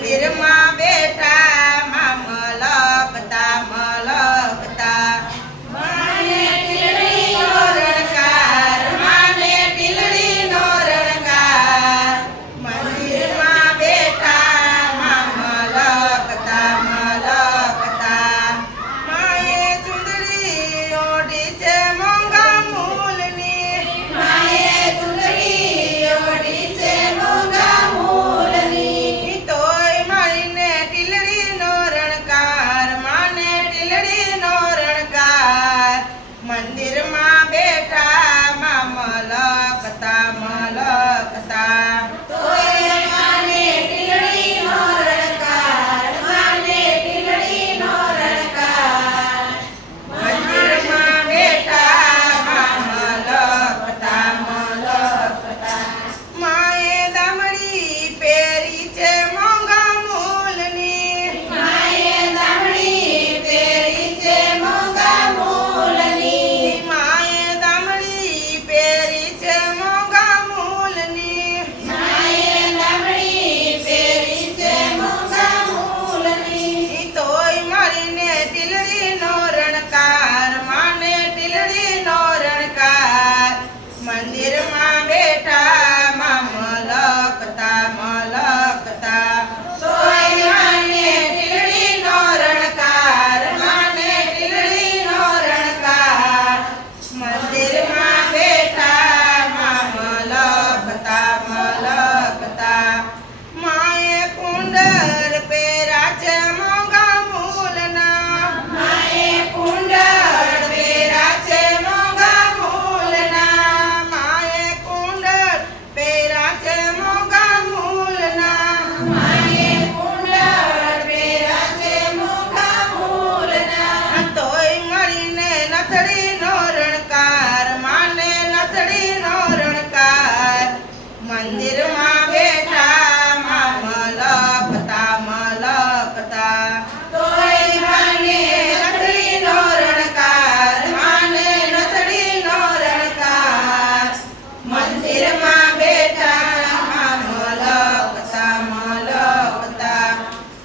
મંદિરમાં બેઠા માં મલકતા મલકતા માને ટીલડીનો રણકાર માને ટીલડીનો રણકાર મંદિરમાં બેઠા માં મલકતા મલકતા માએ ચુંદડી ઓઢી છે મોંઘા મૂલની માએ ચુંદડી ઓઢી છે મોંઘા મૂલની તોય મારીને ટીલડીનો રણકાર માને ટીલડીનો રણકાર મંદિરમાં બેઠા માં મલકતા મલકતા તોય માને ટીલડીનો રણકાર માને ટીલડીનો રણકાર મંદિરમાં બેઠા માં મલકતા મલકતા માએ દામડી પહેરી છે મોંઘા મૂલની માએ દામડી પહેરી છે મોંઘા મૂલની માએ દામડી પહેરી છે મોંઘા મૂલની માએ દામડી પહેરી છે મોંઘા મૂલની તોય મારીને ટીલડીનો રણકાર માને ટીલડીનો રણકાર મંદિરમાં બેઠા માં મલકતા મલકતા તોય માને ટીલડીનો રણકાર માને ટીલડીનો રણકાર મંદિરમાં બેઠા માં મલકતા મલકતા માએ કુંડળ પહેર્યા છે મોંઘા મૂલના માએ કુંડળ પહેર્યા છે મોંઘા મૂલના માએ કુંડળ પહેર્યા છે મોંઘા મૂલના માએ કુંડળ પહેર્યા છે મોંઘા મૂલના તોય મળીને નથડીનો રણકાર માને નથડીનો રણકાર મંદિરમાં બેઠા માં મલકતા મલકતા તોય માને નથડીનો રણકાર માને નથડીનો રણકાર મંદિરમાં બેઠા માં મલકતા મલકતા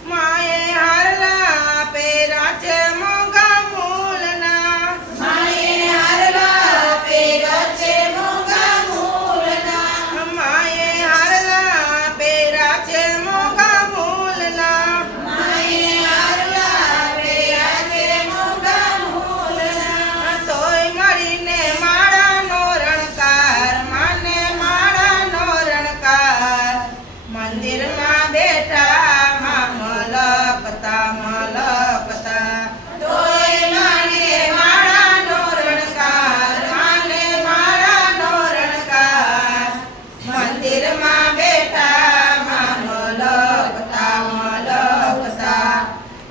માએ હારલા પહેર્યા છે મોંઘા મૂલના માએ હારલા પહેર્યા છે મોંઘા મૂલના માએ હારલા પહેર્યા છે મોંઘા મૂલના માએ હારલા પહેર્યા છે મોંઘા મૂલના તોય મળીને માળાનો રણકાર માને માળાનો રણકાર મંદિરમાં બેઠા માં મલકતા મલકતા તોય માને માળાનો રણકાર માને માળાનો રણકાર મંદિરમાં બેઠા માં મલકતા મલકતા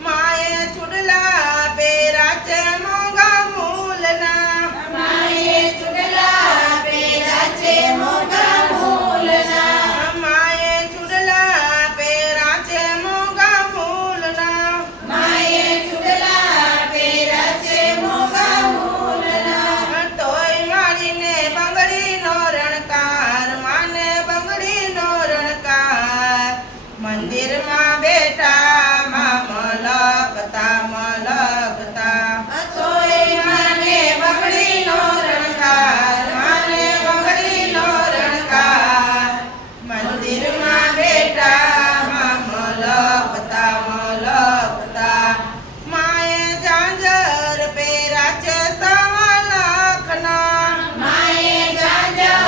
માએ ચૂડલા પહેર્યા છે મોંઘા મૂલના માએ ચૂડલા પહેર્યા છે મોંઘા મૂલના માએ ચૂડલા પહેર્યા છે મોંઘા મૂલના માએ ચૂડલા પહેર્યા છે મોંઘા મૂલના તોય મારીને બંગડીનો રણકાર માને બંગડીનો રણકાર મંદિરમાં બેઠા માં મલકતા મલકતા તોય માને બંગડીનો રણકાર માને બંગડીનો રણકાર મંદિરમાં બેઠા માં મલકતા મલકતા માએ ઝાંઝર પહેર્યા છે સવા લાખના માએ ઝાંઝર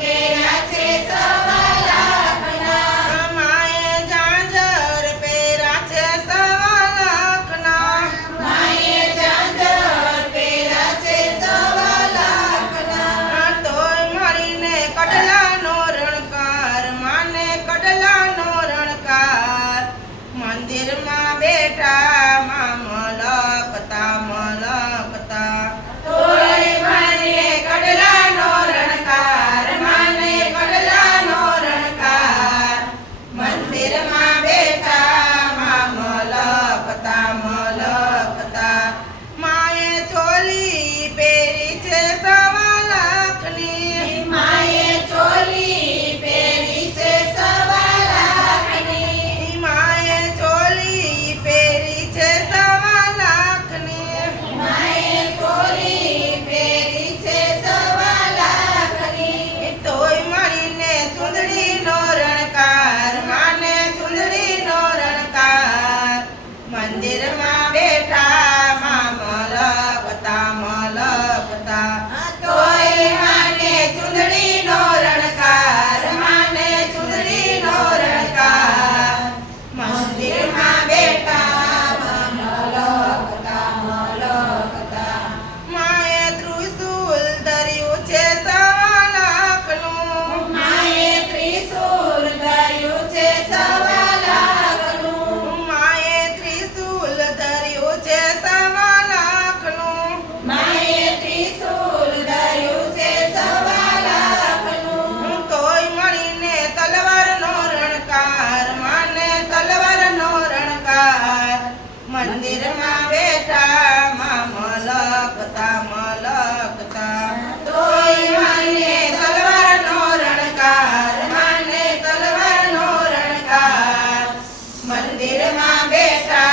પહેર્યા છે સવા લાખના માએ ઝાંઝર મંદિરમાં બેઠા